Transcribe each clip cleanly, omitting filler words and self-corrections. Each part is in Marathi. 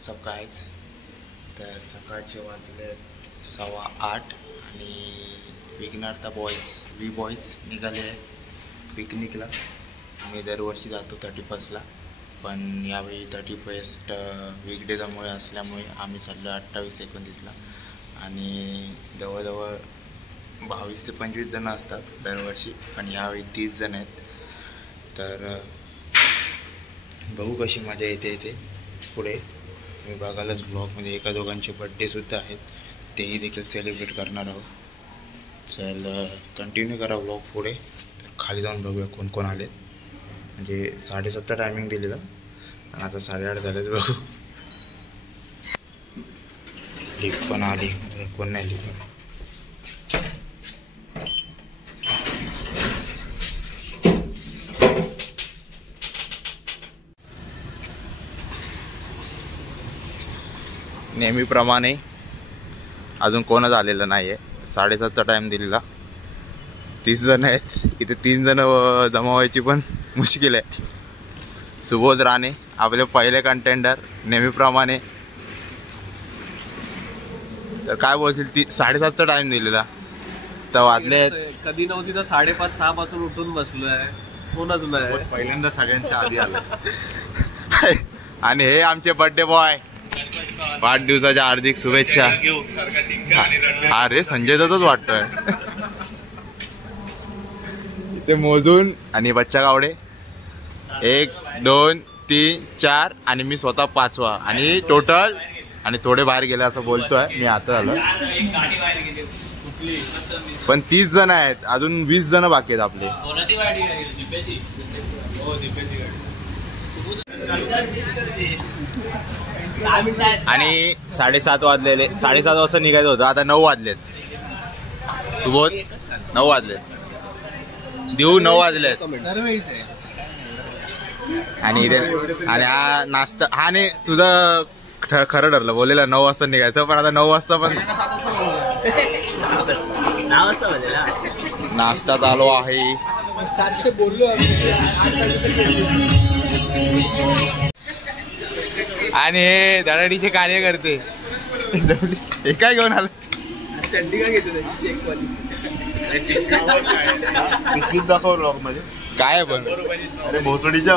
WhatsApp guys. तर सकाळचे वाजले 8:15 आणि विघ्नार्थ बॉईज निघाले पिकनिकला. आम्ही दरवर्षी जातो 31ला, पण यावेळी 31 वीकडे असल्यामुळे आम्ही चाललो 28-29ला. आणि जवळजवळ 22 ते 25 जण असतात दरवर्षी, पण यावेळी 30 जण आहेत. तर बघू कशी मजा येते पुढे. मी बघायलाच ब्लॉगमध्ये एका दोघांचे बड्डेसुद्धा आहेत, तेही देखील सेलिब्रेट करणार आहोत. चल कंटिन्यू करा ब्लॉग पुढे. तर खाली जाऊन बघूया कोण कोण आलेत. म्हणजे 7:30 टायमिंग दिलेला, आता 8:30 झालेत. बघू लिफ्ट पण आली, कोण नाही लिफ्ट. नेहमीप्रमाणे अजून कोणच आलेलं नाही आहे. 7:30चा टाईम दिलेला. 30 जण आहेत इथे. 3 जण जमा व्हायची पण मुश्किल आहे. सुबोध राणे आपले पहिले कंटेंडर नेहमीप्रमाणे. तर काय बोलतील, 7:30चा टाईम दिलेला तर वाजले कधी नव्हती तर 5:30-6 पासून उठून बसलोय. कोणच नाही, पहिल्यांदा सगळ्यांच्या आधी आलं. आणि हे आमचे बर्थडे बॉय, वाढदिवसाच्या हार्दिक शुभेच्छा. अरे संजय दत्तच वाटतोय इथे मोजून. आणि बच्चा गावडे 1, 2, 3, 4 आणि मी स्वतः 5वा. आणि टोटल आणि थोडे बाहेर गेले असं बोलतोय मी. आता झालं पण 30 जण आहेत, अजून 20 जण बाकी आहेत आपले. आणि 7:30 वाजलेले. 7:30 वाजता निघायचं होतं, आता 9 वाजलेत. सुबोध 9 वाजलेत. देऊ 9 वाजलेत. आणि हा नाश्ता. हा नाही तुझं खरं ठरलं, बोललेला 9 वाजता निघायचं, पण आता 9 वाजता पण नाश्ता चालू आहे. आणि हे दराडीचे कार्यकर्ते हे काय घेऊन आलं? चंडीगड घेतो त्यांची चेक्स वाली. दाखव ब्लॉग मध्ये काय पण. अरे भोसडीच्या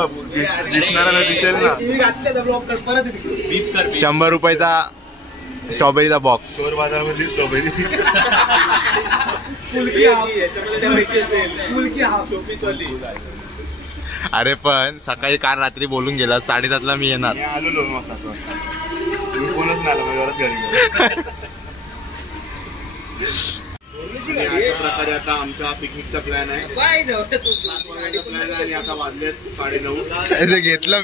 दिसणारा दिसेल ना. 100 रुपयाचा स्ट्रॉबेरीचा बॉक्स. चोर बाजारामधली स्ट्रॉबेरी. अरे पण सकाळी काल रात्री बोलून गेला 7:30ला मी येणार. आलो 2 वाजता. कोणच नाही आलं, माझ्या घरी. अशा प्रकारे आता आमचा पिकनिकचा प्लॅन आहे. आणि आता वाजलेत 9:30. घेतलं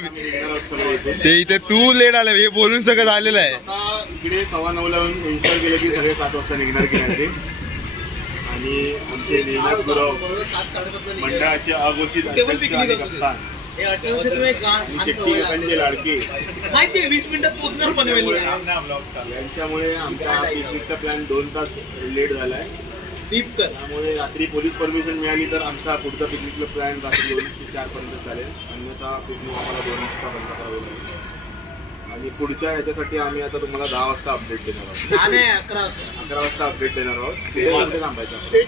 ते इथे. तू लेट आलं हे बोलून सगळं झालेलं आहे. आता इकडे 9:15ला इन्स्टॉल केलं की सगळे 7 वाजता निघणार की नाही ते. आणि आमचे निनाद गुरव मंडळाचे अघोषित अध्यक्ष आणि कप्तान शेट्टी लाडके 20 मिनिटात पोहोचणार पनवेलला. यांच्यामुळे आमचा पिकनिकचा प्लॅन 2 तास लेट झालाय. त्यामुळे रात्री पोलीस परमिशन मिळाली तर आमचा पुढचा पिकनिकचा प्लॅन रात्री 2 ते 4 पर्यंत चालेल. अन्यथा पिकनिक आम्हाला 2 वाजता बंद करावे लागेल. आणि पुढच्या याच्यासाठी आम्ही आता तुम्हाला 10 वाजता अपडेट देणार आहोत. 11 वाजता अपडेट देणार आहोत.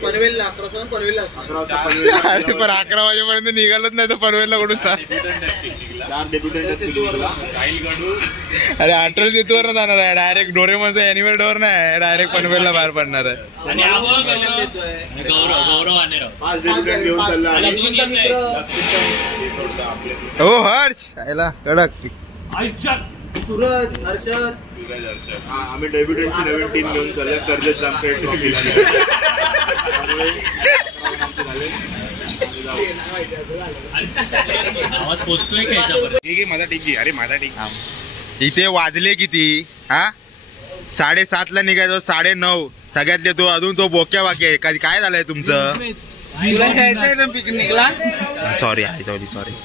पनवेलला 11 वाजता पनवेल. पण 11 वाजेपर्यंत निघालच नाही तर पनवेलला कुठून. 4 डेब्युटंट असतील. अरे अटल सेतूवर जाणार आहे डायरेक्ट. डोरेमॉनचा एनिमल डोर नाही, डायरेक्ट पनवेलला बाहेर पडणार आहे. 5 डेब्युटंट घेऊन चालला. हो हर्ष याला कडक. सूरज, हर्षद. आम्ही डेब्युटंटची नवीन टीम घेऊन चालल्या. कर्जत जामखेड ट्रॉफीला. माझा टिकी. अरे माझा टिकी. इथे वाजले किती? 7:30ला निघायचो, 9:30 सगळ्यातले तो अजून तो बोक्या बाकी आहे. काय झालंय तुमचं? पिकनिकला. सॉरी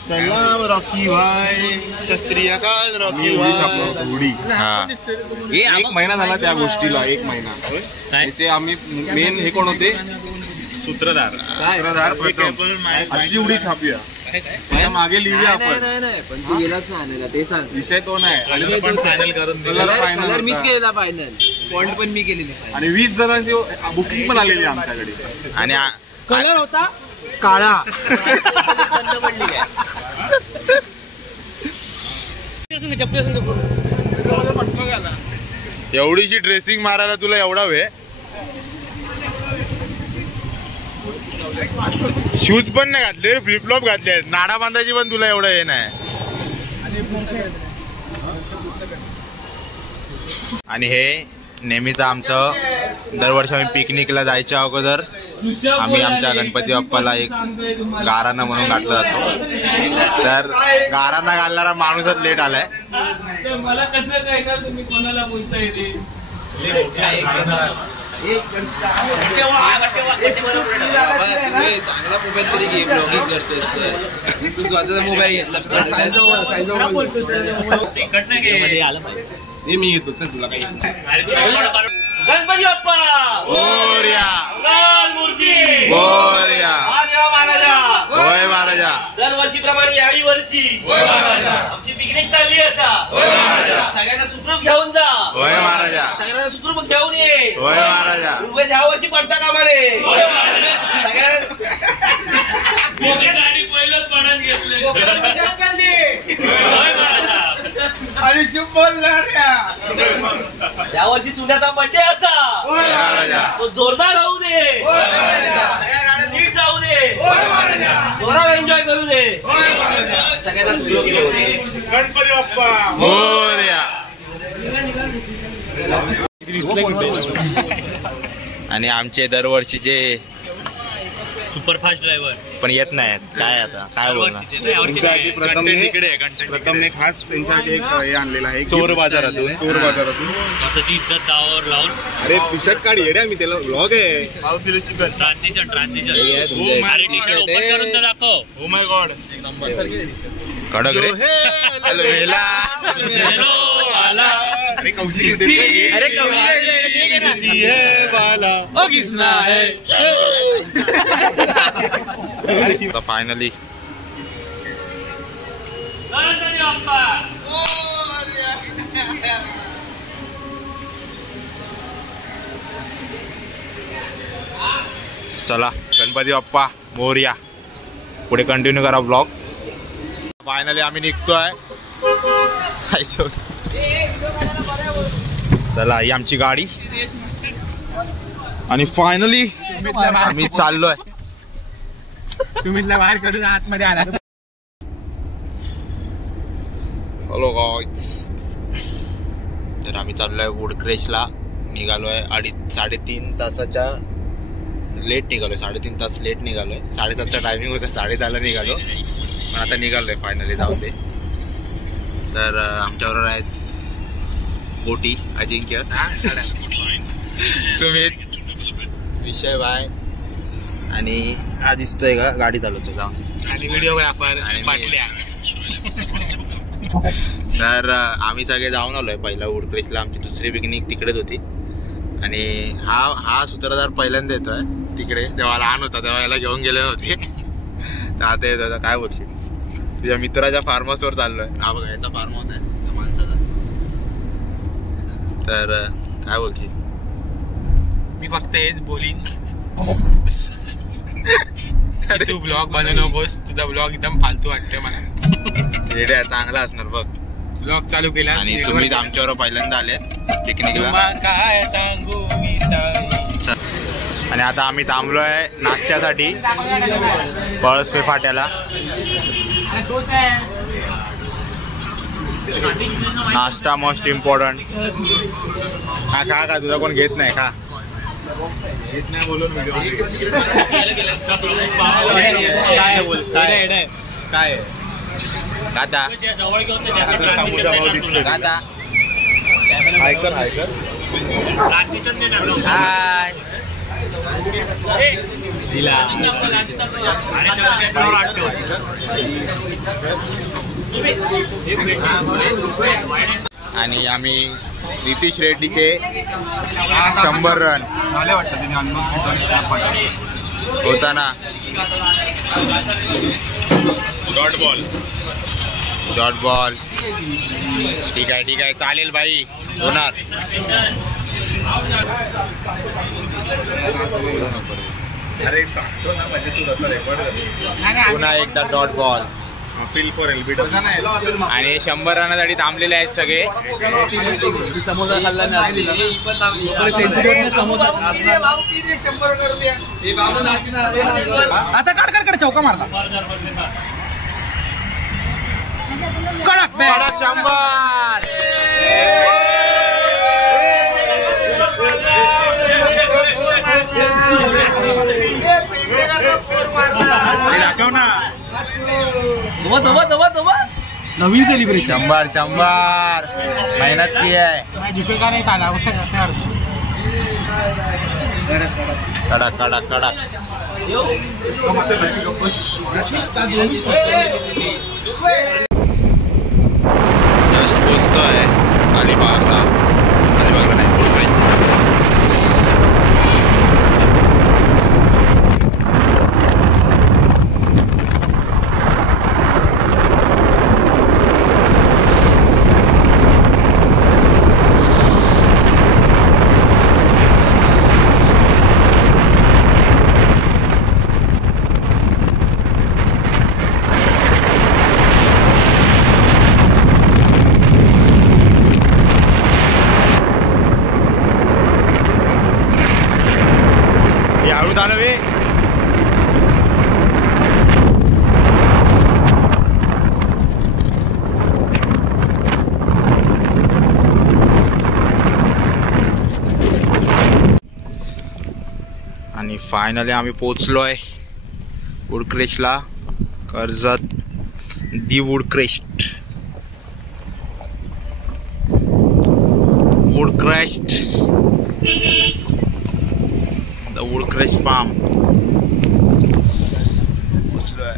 सलाम रॉकी भाई. शस्त्रीय काल रॉकी भाई. एक महिना झाला त्या गोष्टीला. 1 महिना. त्याचे आम्ही मेन हे कोण होते? सूत्रधार. अशी एवढी छापूया मागे लिहूया आपण. नाही पण तू गेलाच ना आणायला ते सांग. विषय तो नाही. फायनल करून कलर मीच केलेला फायनल. पॉइंट पण मी केलेली. आणि 20 जणांची बुकिंग पण आलेली आमच्याकडे. आणि कलर होता काळा. एवढीशी ड्रेसिंग मारायला तुला एवढा वेळ. शूज पण नाही घातले, फ्लिपफ्लॉप घातले. नाडा बांधायची पण तुला एवढं हे नाही. आणि हे नेहमीच आमचं दरवर्षी आम्ही पिकनिकला जायच्या अगोदर आम्ही आमच्या गणपती बाप्पाला एक गाराणा म्हणून घातलं जातो. तर गाराणा घालणारा माणूसच लेट आलाय. मला कसं काय का तुम्ही कोणाला बोलता येते. चांगला मोबाईल तरी घे. ब्लॉगिंग करतोय तू स्वतःचा मोबाईल घेतला. मी येतो चल तुला काही. गणपती बाप्पा मोरया. मंगल मूर्ती मोरया. महाराजा. होय महाराजा. दरवर्षीप्रमाणे याही वर्षी आमची पिकनिक चालली असा. सगळ्यांना सुखरूप घेऊन जा. होय महाराजा. सगळ्यांना सुखरूप घेऊन ये. होय महाराजा. रुपये ह्या वर्षी पडता कामा नये. सगळ्यांना पहिलंच म्हणत घेतले. आणि शुभ बोलणार या वर्षी सुन्याचा बर्थडे असा. तो जोरदार होऊ दे. सगळ्या गाड्या नीट जाऊ दे. जोरात एन्जॉय करू दे. सगळ्यांना सुखरूप घेऊ दे. गणपती बाप्पा मोरया. आणि आमचे दरवर्षीचे सुपरफास्ट ड्रायव्हर पण येत नाहीत. काय आता काय बोलणार. तुमच्यासाठी प्रथमने खास त्यांच्यासाठी एक हे आणलेलं आहे. चोर बाजारातून. स्वतःची इज्जत दावावर लावून. अरे टी शर्ट काढ येड्या. मी त्याला व्लॉग आहे. ट्रान्झिशन अरे टी शर्ट ओपन करून तर दाखव. Oh my God. कडक रे. अरे कौशिक अरे फायनली चला गणपती बाप्पा मोरया. पुढे कंटिन्यू करा ब्लॉग. फायनली आम्ही निघतोय. चला ही आमची गाडी. आणि फायनली आम्ही चाललोय. सुमितला बाहेर काढून आतमध्ये आला. Hello guys. तर आम्ही चाललोय वुडक्रेशला. निघालोय 3.5 तासाच्या लेट निघालोय. 3.5 तास लेट निघालोय. 7:30चा टायमिंग होता. 10:30ला निघालो. पण आता निघालोय फायनली. जाऊन दे. तर आमच्याबरोबर आहेत बोटी, अजिंक्य, सुमित, विषय भाई आणि हा दिसतोय का गाडी चालवतो. जाऊन आणि व्हिडिओग्राफर आणि बाटल्या. तर आम्ही सगळे जाऊन आलोय. पहिला वुडक्रेशला आमची दुसरी पिकनिक तिकडेच होती. आणि हा सूत्रधार पहिल्यांदा येतोय तिकडे. तेव्हा लहान होता तेव्हा याला घेऊन गेले नव्हते. तर आता येत होता. काय बोलशील. तुझ्या मित्राच्या फार्म हाऊसवर चाललोय. हा बघा याचा फार्म हाऊस आहे त्या माणसाचा. तर काय बोलशील. मी फक्त हेच बोलीन. तू ब्लॉग बनवू नकोस. तुझा ब्लॉग एकदम फालतू वाटतोय मला. रेड्या चांगला असणार बघ. ब्लॉग चालू केला. आणि सुमित आमच्यावर पहिल्यांदा आले पिकनिकला. काय सांगू मी. आणि आता आम्ही थांबलोय नाश्त्यासाठी पळसपे फाट्याला. नाश्ता मोस्ट इम्पॉर्टंट. हा खा का तुझा कोण घेत नाही. खा घेत नाही बोलून काय खाता जवळ घेऊन खाता. ऐकर ट्रान्झिशन देणार. हाय. आणि आम्ही नितीश रेड्डीचे 100 रन होता ना डॉट बॉल ठीक आहे चालेल भाई होणार. अरे सांगतो ना म्हणजे तू तसं रेकॉर्ड पुन्हा एकदा dot ball appeal for LB आणि 100 रनासाठी थांबलेले आहेत सगळे. समोसा खाल्ला आता काढ चौका मारला कडक 100 दाखव ना. नवीन सेलिब्रेशन 100 मेहनत की आहे. झुकेगा नाही साला कडक जस्ट पोचतोय अलिबागला नाही आणि फायनली आम्ही पोचलोय वुडक्रेस्टला. कर्जत दी वुडक्रेस्ट द वुडक्रेस्ट फार्म पोचलोय.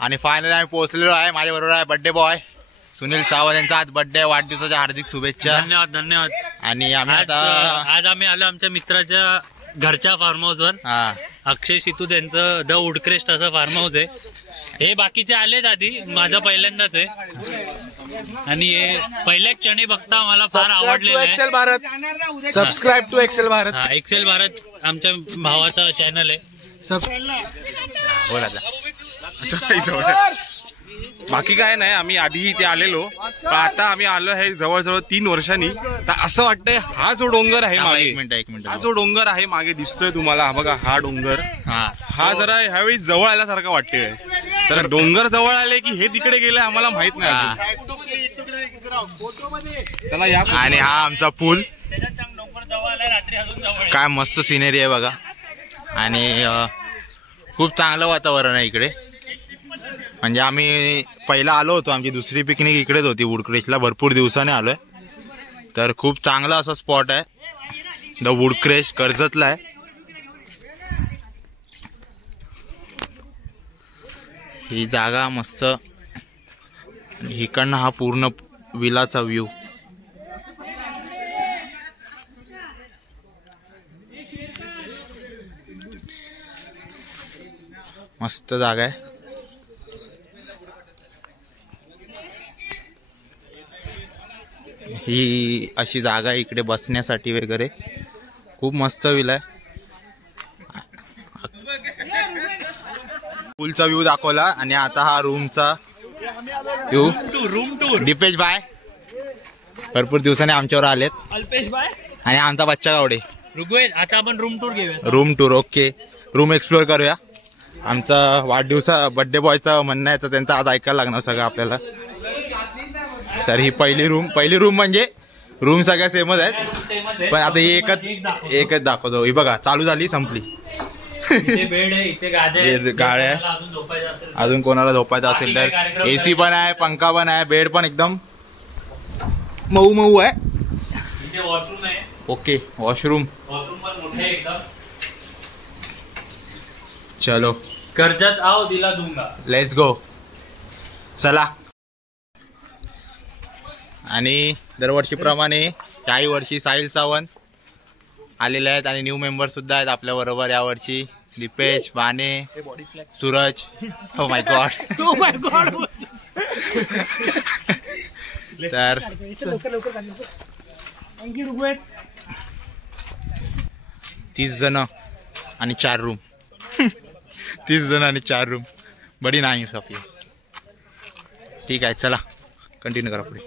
आणि फायनली आम्ही पोहोचलेलो आहे. माझ्या बरोबर आहे बर्थडे बॉय सुनील सावंत यांचा आज बर्थडे आहे. वाढदिवसाच्या हार्दिक शुभेच्छा. धन्यवाद. आणि आम्ही आज आम्ही आलो आमच्या मित्राच्या घरच्या फार्म हाऊसवर. अक्षय सितू त्यांचं द वुडक्रेस्ट असं फार्म हाऊस आहे. हे बाकीचे आलेत आधी, माझं पहिल्यांदाच आहे आणि हे पहिल्या क्षणी बघता मला फार आवडलेलं आहे. Subscribe to Excel Bharat. Excel Bharat आमच्या भावाचा चॅनल आहे. बोला बाकी काय नाही, आम्ही आधी इथे आलेलो पण आता आम्ही आलो आहे जवळजवळ 3 वर्षांनी. तर असं वाटतंय हा जो डोंगर आहे मागे, एक मिनिट हा जो डोंगर आहे मागे दिसतोय तुम्हाला, हा बघा हा डोंगर, हा जरा ह्यावेळी जवळ आल्यासारखा वाटतोय. तर डोंगर जवळ आले की हे तिकडे गेले आम्हाला माहित नाही. चला या. आणि हा आमचा पूल, काय मस्त सिनेरी आहे बघा. आणि खूप चांगलं वातावरण आहे इकडे. म्हणजे आम्ही पहिला आलो होतो, आमची दुसरी पिकनिक इकडेच होती वुडक्रेस्टला. भरपूर दिवसाने आलोय. तर खूप चांगला असा स्पॉट आहे द वुडक्रेस्ट, कर्जतला आहे. ही जागा मस्त. इकडनं हा पूर्ण विलाचा व्ह्यू. मस्त जागा आहे. ही अशी जागा आहे इकडे बसण्यासाठी वगैरे. खूप मस्त विला आहे. पूलचा व्ह्यू दाखवला आणि आता हा रूमचा view. Room tour Deepesh by भरपूर दिवसांनी आमच्यावर आलेत. अल्पेश बाय आणि आमचा बच्चा गावडे. ऋग्वेद. आता आपण रूम टूर घेऊया. Room tour. Okay, room explore करूया. आमचा वाढदिवसा बर्थडे बॉयचं म्हणणं आहे तर त्यांचं आज ऐकायला लागणार सगळं आपल्याला. तर ही पहिली रूम म्हणजे रूम सगळ्या सेमच आहेत पण आता ही एकच दाखवतो. ही बघा चालू झाली संपली. बेड आहे, इथे गाड्या आहे. अजून कोणाला झोपायचं असेल तर AC पण आहे, पंखा पण आहे, बेड पण एकदम मऊ आहे. इथे वॉशरूम आहे. ओके, वॉशरूम पण मोठे एकदम. चलो कर्जत आओ दिला दूंगा. Let's go. चला. आणि दरवर्षीप्रमाणे याही वर्षी साहिल सावंत आलेले आहेत आणि न्यू मेंबर सुद्धा आहेत आपल्या बरोबर यावर्षी. दीपेश, बाने, सूरज. हो माय गॉड. तर 30 जण आणि 4 रूम. 30 जण आणि 4 रूम. बडी नाही साफी. ठीक आहे, चला कंटिन्यू करा पुढे.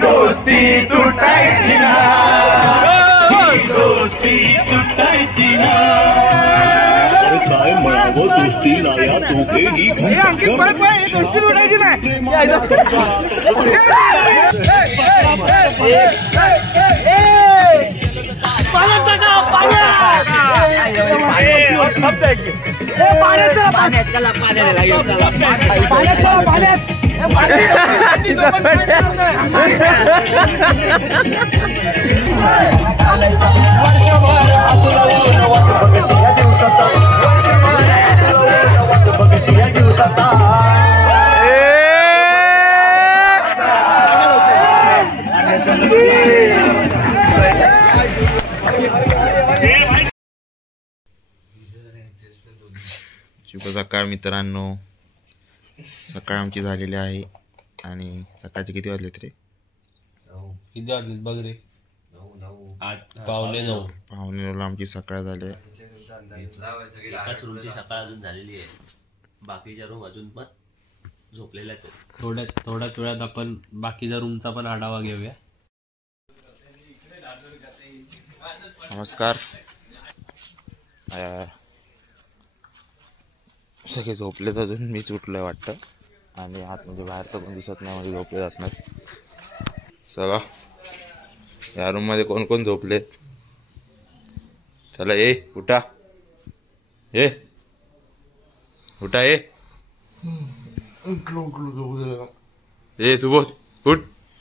दोस्ती तुटायची ना, दोस्ती तुटायची ना. काय म्हणावं दोस्तीला या दोघेही दोस्ती तुटायची नाही. शुभ सकाळ मित्रांनो. सकाळ आमची झालेली आहे आणि सकाळचे किती वाजलेत रे? किती वाजलेत बघ रे. 8:45. 9:45 आमची सकाळ झाली. एकाच रूमची सकाळ अजून झालेली आहे, बाकीच्या रूम अजून पण झोपलेल्याच आहेत. थोड्याच वेळात आपण बाकीच्या रूमचा पण आढावा घेऊया. नमस्कार. सगळे झोपलेत अजून, मीच उठलोय वाटतं. आणि आतमध्ये बाहेर तर कोण दिसत नाही, म्हणजे झोपलेत असणार. चला या रूम मध्ये कोण कोण झोपलेत चला. ये उठा, ये उठा, ये सुबोध उठ.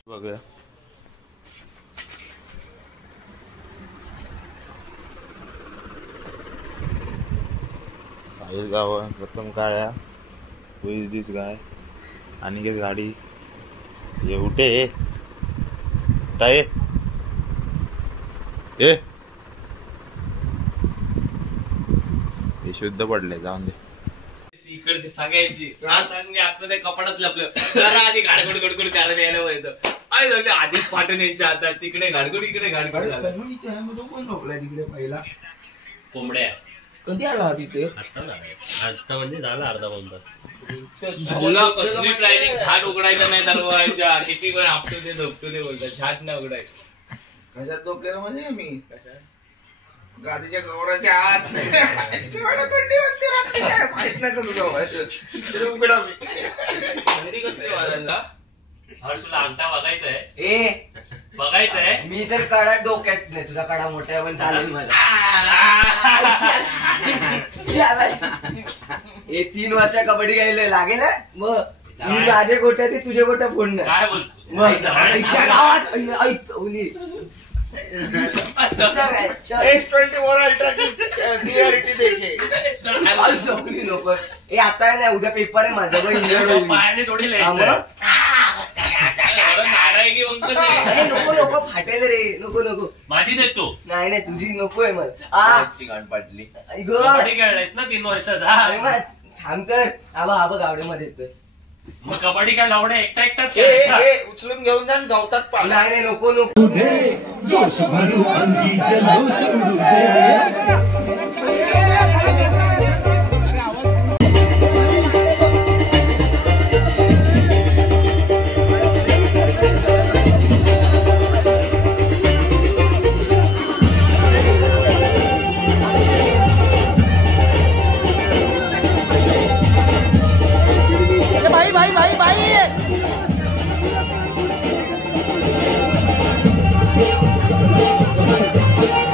बघूया साहिल गाव, प्रथम काळ्या, दिस गाय, अनिकेत गाडी. ये उठे, उठा, ये शुद्ध पडले, जाऊन दे. इकडची सांगायची सांगे आता ते कपाटात लपलं जरा आधी गाडगुड गडगुड करायला यायला पाहिजे. आधीच फाटून यायच्या आता तिकडे गाडगुड इकडे गाडगुड तिकडे पहिला कोंबड्या कधी आला तिथे? आता म्हणजे झाला अर्धा पाऊण तास. कसली प्लॅनिंग, छाट उघडायचं नाही दरवाजा. किती पण आपतो ते झोपतो ते बोलतात, छाट नाही उघडायचं. कशात झोपलेला म्हणजे मी गादीच्या गौराच्या आत माहित नाही कसं उघडा मी कसली वाजायला. तुला अंगठा बघायचंय? बघायचंय मी तर कडा डोक्यात नाही, तुझा कडा मोठा आहे पण चालेल मला. हे 3 वर्ष कबड्डी खेळले लागेल मग. मी माझे गोट्या ते तुझे गोट्या फोडणार. काय बोलतो S24 अल्ट्रा की क्लिअरिटी देखे लोक. हे आता नाही, उद्या पेपर आहे माझा. पायाने थोडी नको नको फाटेल रे, नको नको. माझी देतो. नाही नाही तुझी नकोय मला. गाठ पाडली कबड्डी खेळलायस ना 3 वर्षाचा. थांब तर आबा गावड्यामध्ये येतोय. मग कबड्डी काय लावडे एकटा एकटाच उचलून घेऊन जा गवतात. नाही नाही नको नको.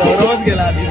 गौरवच गेला आधी.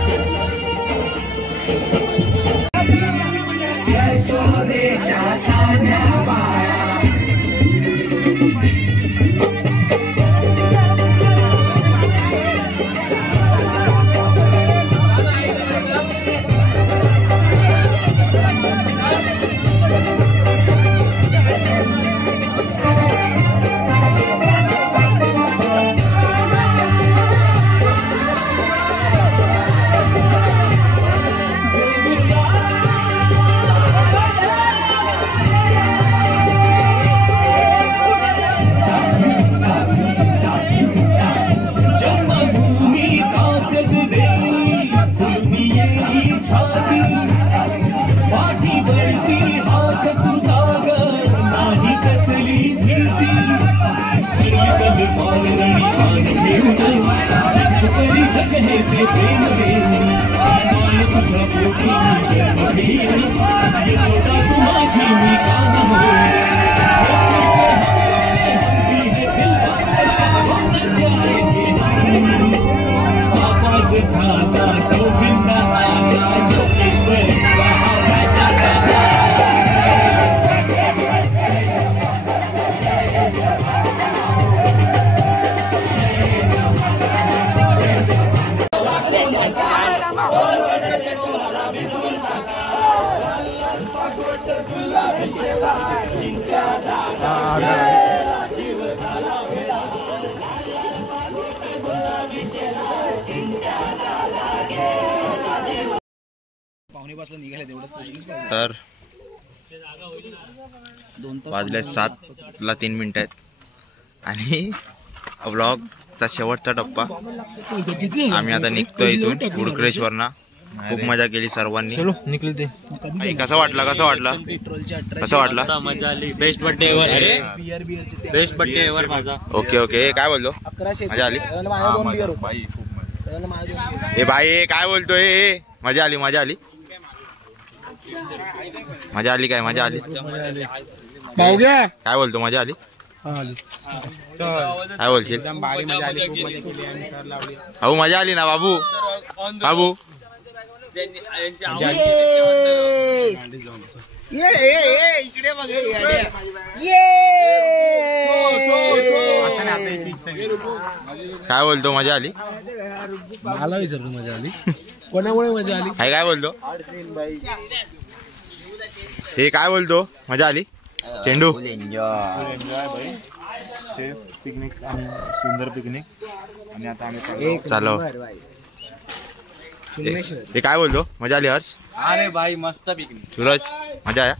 तर वाजले 7:03 आहेत आणि ब्लॉगचा शेवटचा टप्पा. आम्ही आता निघतो इथून उडक्रेश्वरना. खूप मजा केली सर्वांनी. कसं वाटलं मजा आली. बेस्ट बर्थडे एव्हर माझा. Okay okay. काय बोलतो? मजा आली. ए भाई काय बोलतोय? मजा आली काय? काय बोलतो? मजा आली. काय बोलशील? भाऊ मजा आली ना बाबू? काय बोलतो? मजा आली. मला विचारतो मजा आली कोणामुळे मजा आली. काय बोलतो? हे काय बोलतो? मजा आली. चेंडू सेफ पिकनिक आणि सुंदर पिकनिक. आणि आता आम्ही चालव. हे काय बोलतो? मजा आली हर्ष? अरे भाई मस्त पिकनिक. सूरज मजा आया?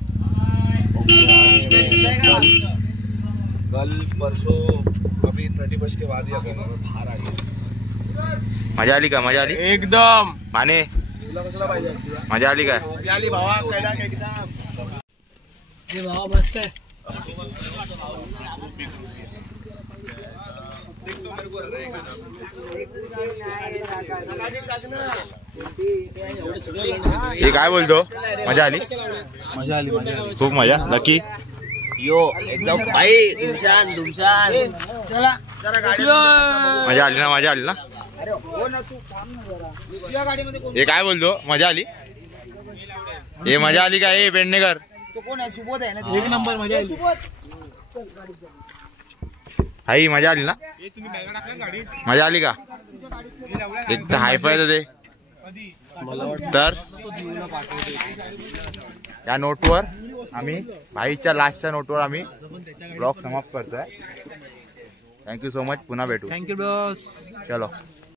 कल परसों अभी 31 के बाद बाहर आ गए. मजा आली का? मजा आली एकदम. माने मजा आली काय? भावा मस्त आहे. हे काय बोलतो? मजा आली. खूप मजा. लकी यो एकदम भाई दुमशान. मजा आली ना. हे काय बोलतो? मजा आली. हे मजा आली का? हे पेडणेकर तो कोण आहे? सुबोध आहे ना. एक नंबर मजा आली. आई मजा आली ना. मजा आली का? एक तर हायफाय ते. तर या नोटवर आम्ही भाईच्या लास्टच्या नोटवर आम्ही ब्लॉग समाप्त करतोय. Thank you so much. पुन्हा भेटू. Thank you boss. चलो.